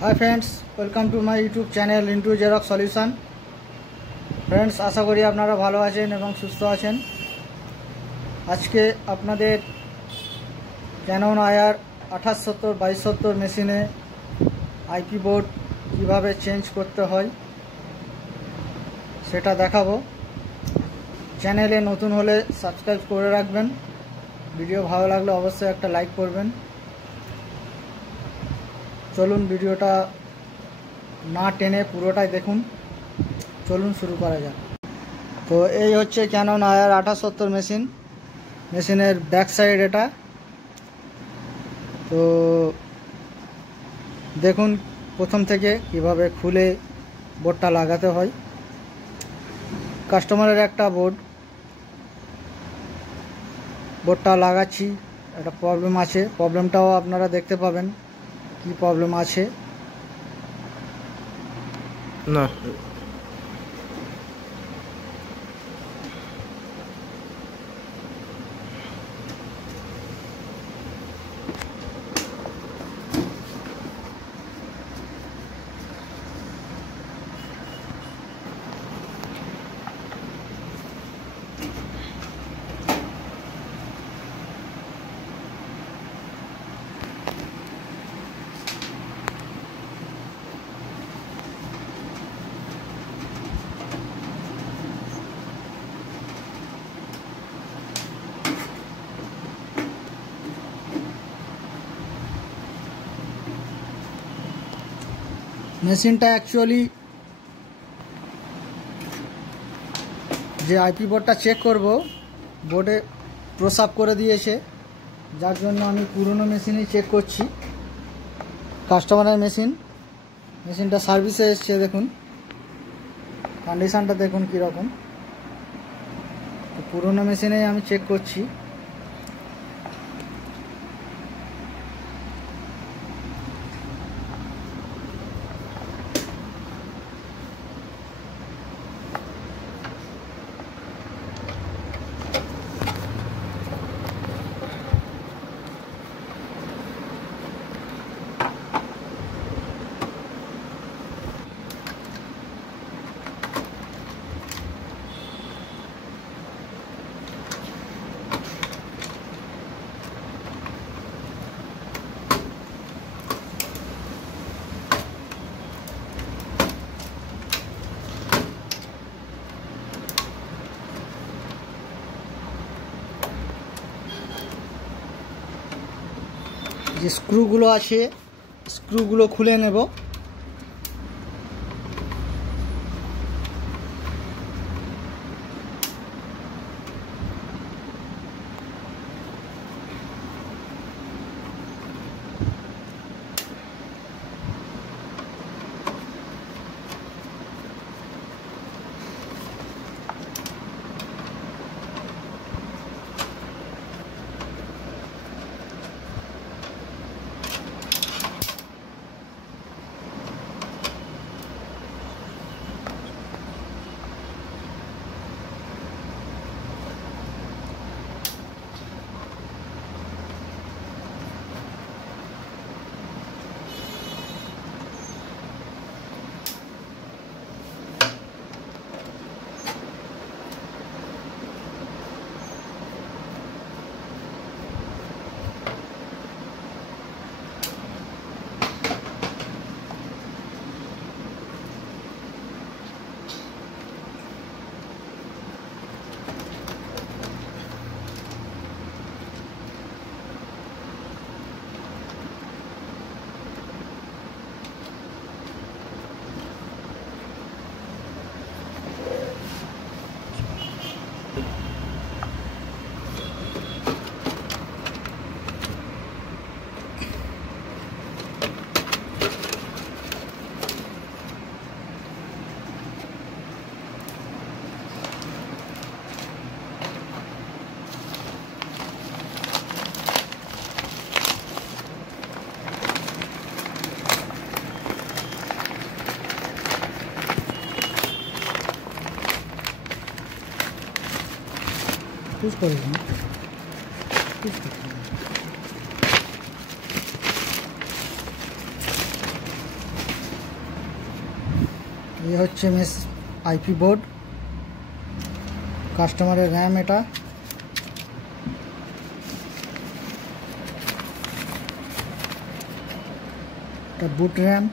Hi friends, welcome to my YouTube channel into xerox solution. Friends, आशा करी आपनारा भालो आछेन एबं सुस्थ आछेन। आज के आपनादेर कैनन आईआर 2870 2270 मेशिने आईपी बोर्ड किभाबे चेंज करते हय सेटा देखाबो। चैनेले नतून होले सबस्क्राइब करे राखबेन। भिडियो भालो लागले अवश्य एक लाइक करबेन। चलुन भिडियोटा ना टेने पुरोटाई देखुन। चलुन शुरू करा जाक। तो এই হচ্ছে ক্যানন আইআর 2870 মেশিনের ব্যাক সাইড এটা। তো দেখুন প্রথম থেকে কিভাবে খুলে বোর্ডটা লাগাতে হয়। কাস্টমারের একটা বোর্ডটা লাগাচ্ছি, একটা প্রবলেম আছে। প্রবলেমটাও আপনারা দেখতে পাবেন কি প্রবলেম আছে না। মেশিনটা অ্যাকচুয়ালি যে আইপি বোর্ডটা চেক করব বোর্ডে প্রসাব করে দিয়েছে, যার জন্য আমি পুরনো মেশিনই চেক করছি। কাস্টমারের মেশিনটা সার্ভিসে এসছে। দেখুন কন্ডিশনটা দেখুন কীরকম। পুরনো মেশিনেই আমি চেক করছি। যে স্ক্রুগুলো আছে স্ক্রুগুলো খুলে নেব। পুশ করে দিন, পুশ করতে হবে। ये হচ্ছে মেস আইপি বোর্ড, কাস্টমারের র্যাম, এটা বুট র্যাম,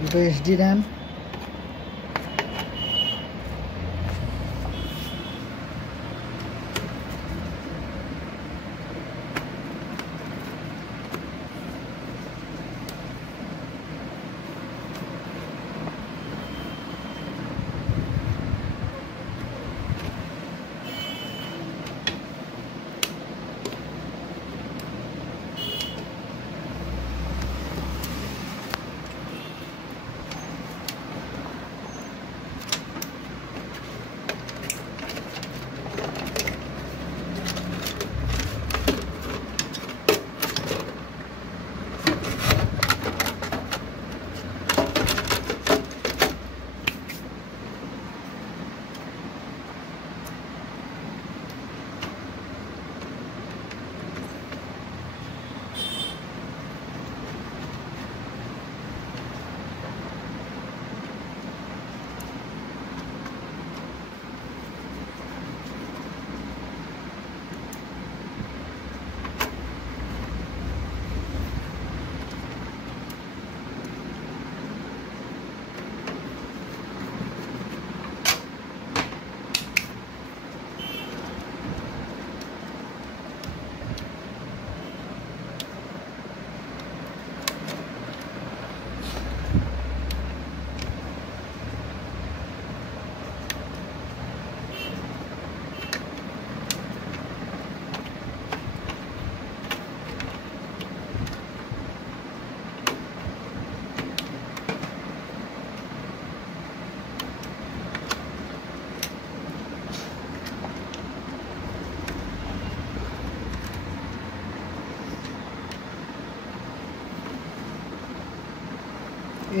দুটো এসডি র্যাম,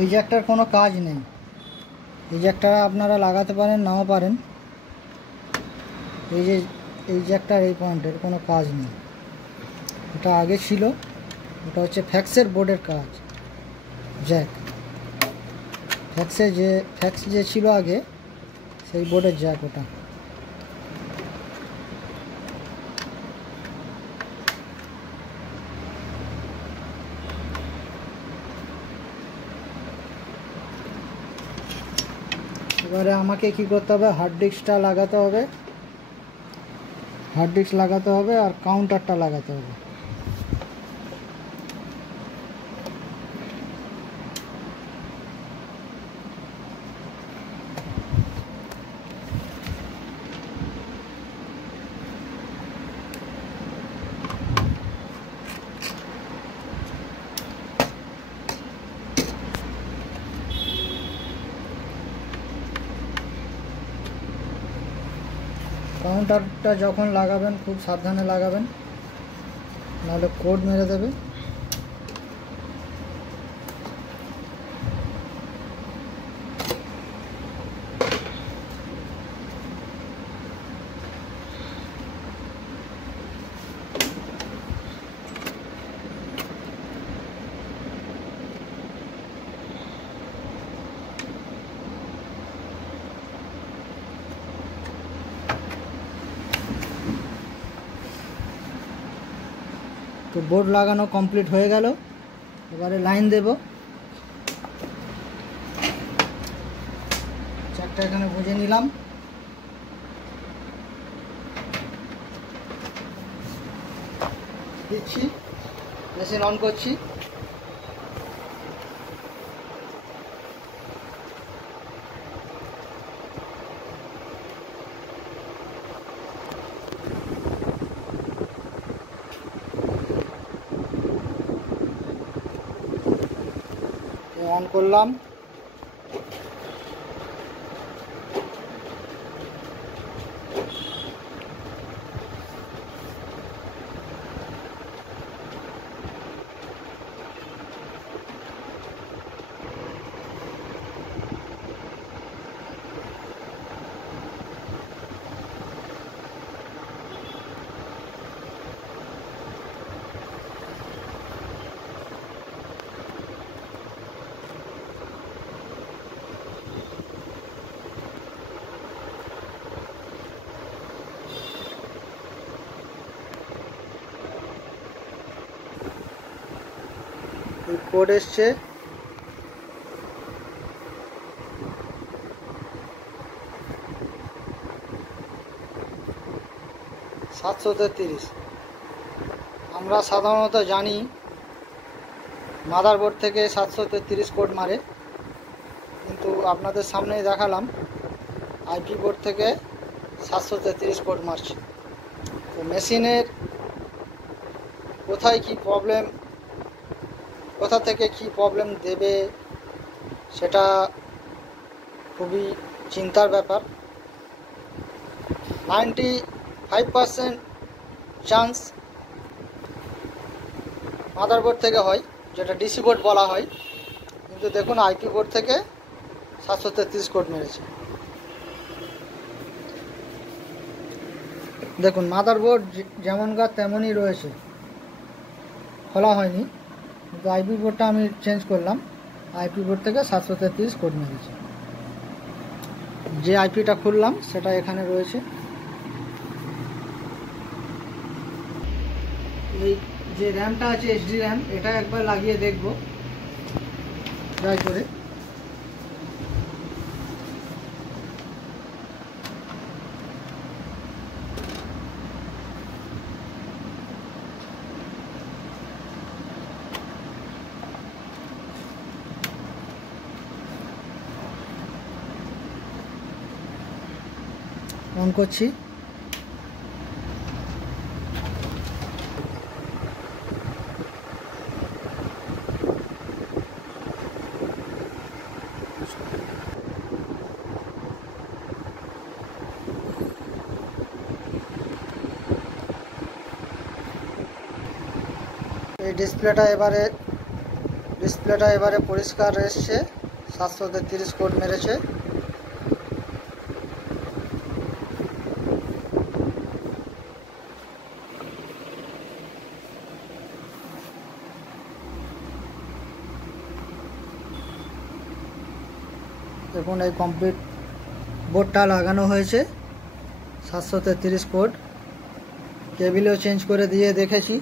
এই জ্যাকটার কোনো কাজ নেই। এই জ্যাকটা আপনারা লাগাতে পারেন, নাও পারেন। এই জ্যাকটার এই পয়েন্টের কোনো কাজ নেই। এটা আগে ছিল, ওটা হচ্ছে ফ্যাক্সের বোর্ডের কাজ। জ্যাক ফ্যাক্স যে ছিল আগে, সেই বোর্ডের জ্যাক ওটা। এবারে আমাকে কি করতে হবে, হার্ড ডিস্কটা লাগাতে হবে, হার্ড ডিস্ক লাগাতে হবে আর কাউন্টারটা লাগাতে হবে। কাউন্টারটা যখন লাগাবেন খুব সাবধানে লাগাবেন, নাহলে কোড মেরে দেবে। তো বোর্ড লাগানো কমপ্লিট হয়ে গেল। এবারে লাইন দেব। চারটা এখানে বুঝে নিলাম। দিচ্ছি, মেশিন অন করছি। অন করলাম। কোড এসছে, আমরা সাধারণত জানি মাদারবোর্ড থেকে 733 কোড মারে, কিন্তু আপনাদের সামনেই দেখালাম আইপি বোর্ড থেকে 733 কোড মারছে। তো মেশিনের কোথায় কি প্রবলেম, কোথা থেকে কি প্রবলেম দেবে সেটা খুবই চিন্তার ব্যাপার। 95% চান্স মাদারবোর্ড থেকে হয়, যেটা ডিসি বোর্ড বলা হয়, কিন্তু দেখুন আইপি বোর্ড থেকে 733 কোড মেরেছে। দেখুন মাদারবোর্ড যেমনকার তেমনই রয়েছে, খোলা হয়নি, কিন্তু আইপি বোর্ডটা আমি চেঞ্জ করলাম, আইপি বোর্ড থেকে 733 কোড মেরেছে। যে আইপিটা খুললাম সেটা এখানে রয়েছে। এই যে র্যামটা আছে এইচডি র্যাম, এটা একবার লাগিয়ে দেখব ট্রাই করে। অন করছি। এই ডিসপ্লেটা এবারে পরিষ্কার এসছে, 733 কোড মেরেছে। দেখুন এই কমপ্লিট বোর্ডটা লাগানো হয়েছে, 733 কোড। কেবিলও চেঞ্জ করে দিয়ে দেখেছি।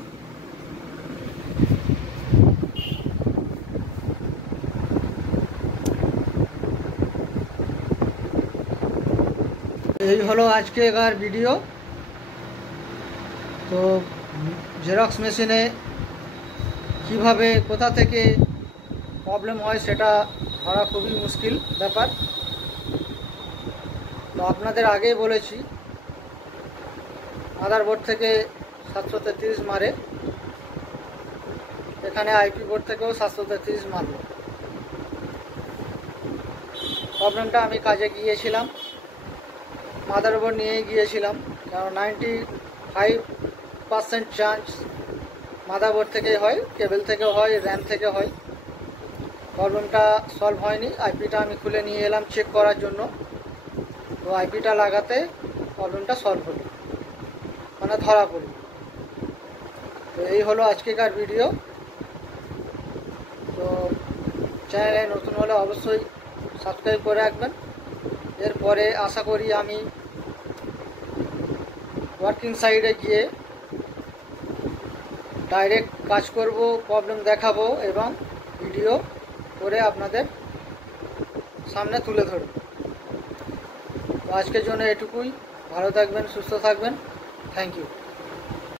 এই হলো আজকের ভিডিও। তো জেরক্স মেশিনে কিভাবে কোথা থেকে প্রবলেম হয় সেটা ধরা খুবই মুশকিল ব্যাপার। তো আপনাদের আগেই বলেছি মাদারবোর্ড থেকে 733 মারে, এখানে আইপি বোর্ড থেকেও 733 মারল। প্রবলেমটা আমি কাজে গিয়েছিলাম, মাদারবোর্ড নিয়েই গিয়েছিলাম, কারণ 95% চান্স মাদারবোর্ড থেকে হয়, কেবল থেকে হয়, র্যাম থেকে হয়। প্রবলেমটা সলভ হয়নি। আইপিটা আমি খুলে নিয়ে এলাম চেক করার জন্য। তো আইপিটা লাগাতে প্রবলেমটা সলভ হলো, মানে ধরা পড়ল। তো এই হলো আজকেকার ভিডিও। তো চ্যানেলে নতুন হলে অবশ্যই সাবস্ক্রাইব করে রাখবেন। এরপরে আশা করি আমি ওয়ার্কিং সাইডে গিয়ে ডাইরেক্ট কাজ করব, প্রবলেম দেখাবো এবং ভিডিও করে আপনাদের সামনে তুলে ধরব। তো আজকের জন্য এটুকুই। ভালো থাকবেন, সুস্থ থাকবেন। Thank you.